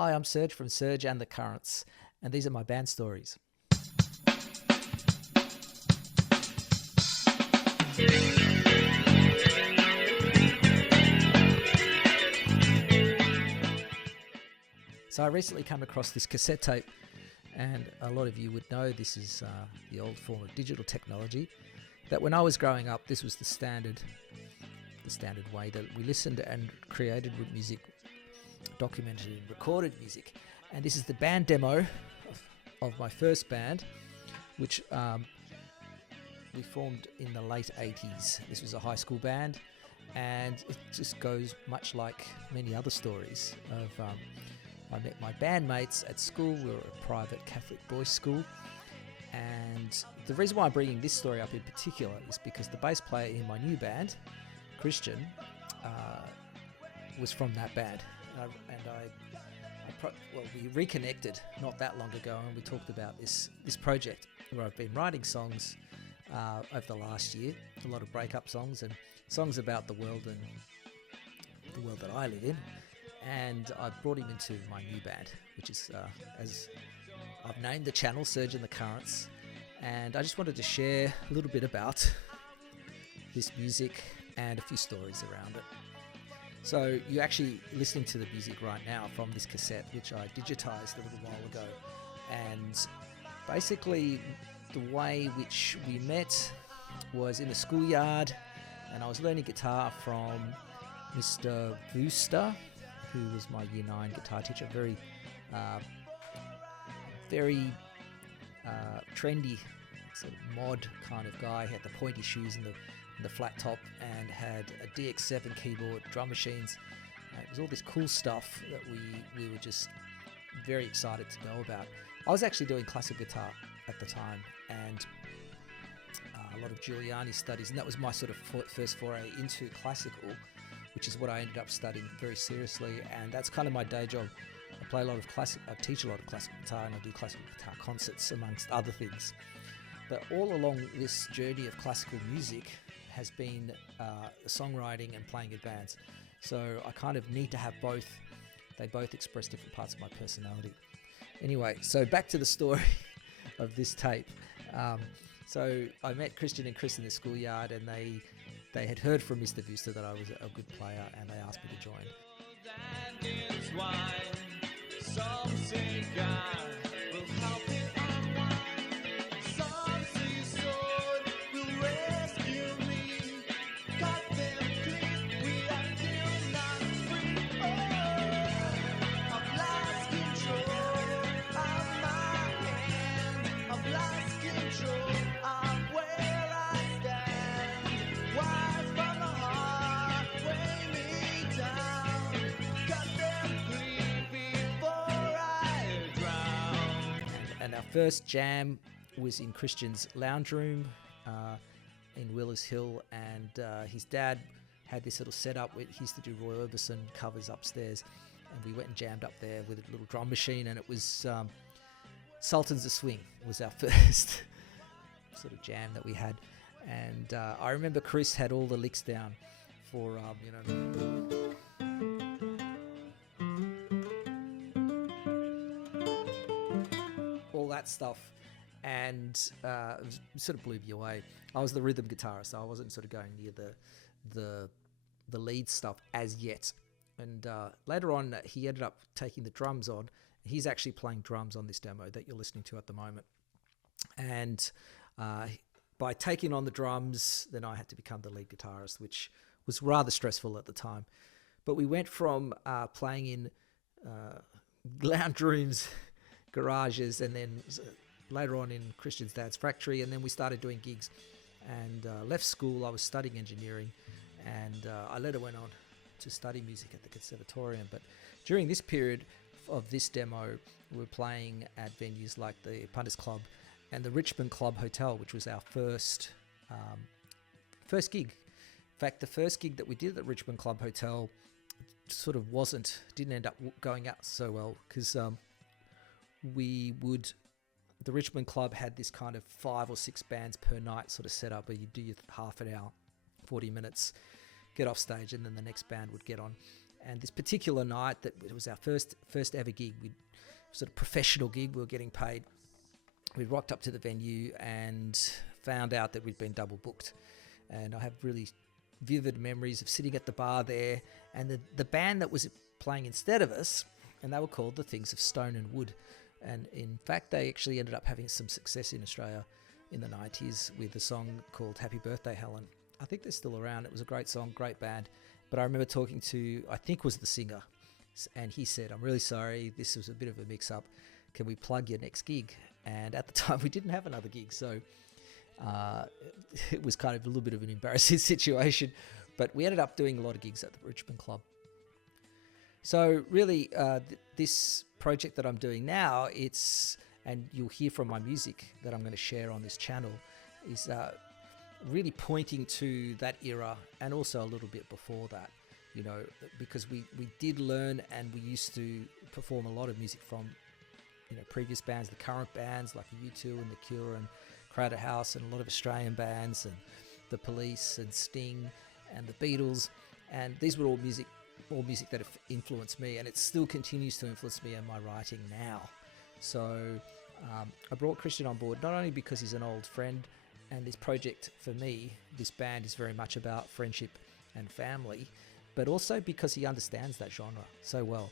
Hi, I'm Serge from Serge and the Currents, and these are my band stories. So I recently come across this cassette tape, and a lot of you would know this is the old form of digital technology, that when I was growing up, this was the standard way that we listened and created with music, documented and recorded music. And this is the band demo of my first band, which we formed in the late 80s. This was a high school band, and it just goes much like many other stories of I met my bandmates at school. We were a private Catholic boys' school, and the reason why I'm bringing this story up in particular is because the bass player in my new band, Christian, was from that band, we reconnected not that long ago, and we talked about this project where I've been writing songs over the last year, a lot of breakup songs and songs about the world and the world that I live in. And I brought him into my new band, which is, as I've named the channel, Serge and the Currents. And I just wanted to share a little bit about this music and a few stories around it. So you're actually listening to the music right now from this cassette, which I digitized a little while ago. And basically the way which we met was in the schoolyard, and I was learning guitar from Mr. Wooster, who was my Year 9 guitar teacher, very trendy sort of mod kind of guy. He had the pointy shoes and the flat top, and had a DX7 keyboard, drum machines. It was all this cool stuff that we were just very excited to know about. I was actually doing classical guitar at the time, and a lot of Giuliani studies, and that was my sort of first foray into classical, which is what I ended up studying very seriously, and that's kind of my day job. I teach a lot of classical guitar, and I do classical guitar concerts, amongst other things. But all along this journey of classical music has been songwriting and playing in bands. So I kind of need to have both. They both express different parts of my personality. Anyway, so back to the story of this tape. So I met Christian and Chris in the schoolyard, and they had heard from Mr. Wooster that I was a good player, and they asked me to join. Some say God will help it unwind. Some say sword will rescue me. Got them clipped, we are still not free. Oh, I've lost control of my hand. I've lost control of where I stand. Wise from the heart, weigh me down. Got them And our first jam was in Christian's lounge room in Willers Hill, and his dad had this little setup where he used to do Roy Orbison covers upstairs, and we went and jammed up there with a little drum machine, and it was Sultans of Swing was our first sort of jam that we had. And I remember Chris had all the licks down for all that stuff, and it sort of blew me away. I was the rhythm guitarist, so I wasn't sort of going near the lead stuff as yet. And later on, he ended up taking the drums on. He's actually playing drums on this demo that you're listening to at the moment. And by taking on the drums, then I had to become the lead guitarist, which was rather stressful at the time. But we went from playing in lounge rooms, garages, and then later on in Christian's dad's factory, and then we started doing gigs. And left school, I was studying engineering, and I later went on to study music at the conservatorium. But during this period of this demo, we were playing at venues like the Punters Club and the Richmond Club Hotel, which was our first gig. In fact, the first gig that we did at the Richmond Club Hotel sort of didn't end up going out so well, because the Richmond Club had this kind of 5 or 6 bands per night sort of setup, where you do your half an hour, 40 minutes, get off stage, and then the next band would get on. And this particular night, that it was our first ever gig, sort of professional gig, we were getting paid. We rocked up to the venue and found out that we'd been double booked. And I have really vivid memories of sitting at the bar there, and the band that was playing instead of us, and they were called The Things of Stone and Wood. And in fact, they actually ended up having some success in Australia in the 90s with a song called Happy Birthday, Helen. I think they're still around. It was a great song, great band. But I remember talking to, I think was the singer, and he said, "I'm really sorry, this was a bit of a mix-up. Can we plug your next gig?" And at the time, we didn't have another gig, so it was kind of a little bit of an embarrassing situation. But we ended up doing a lot of gigs at the Richmond Club. So really, this project that I'm doing now, and you'll hear from my music that I'm going to share on this channel, is really pointing to that era and also a little bit before that, you know, because we did learn, and we used to perform a lot of music from, you know, previous bands, the current bands like U2 and The Cure and Crowded House, and a lot of Australian bands, and The Police and Sting and the Beatles, and these were all music that have influenced me, and it still continues to influence me in my writing now. So I brought Christian on board, not only because he's an old friend, and this project for me, this band, is very much about friendship and family, but also because he understands that genre so well.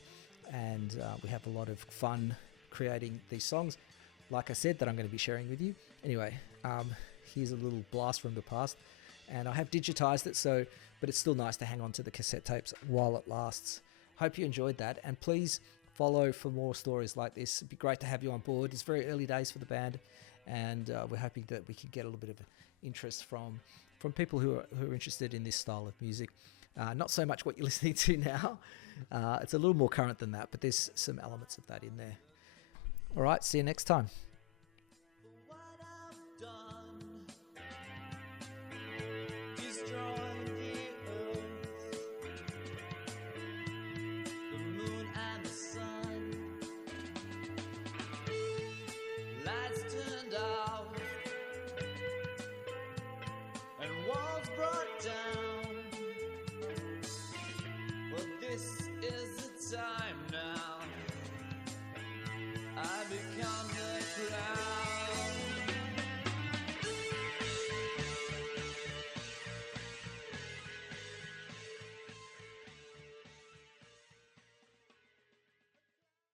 And we have a lot of fun creating these songs, like I said, that I'm going to be sharing with you. Anyway, here's a little blast from the past, and I have digitized it, but it's still nice to hang on to the cassette tapes while it lasts. Hope you enjoyed that, and please follow for more stories like this. It'd be great to have you on board. It's very early days for the band, and we're hoping that we can get a little bit of interest from people who are interested in this style of music. Not so much what you're listening to now. It's a little more current than that, but there's some elements of that in there. All right, see you next time.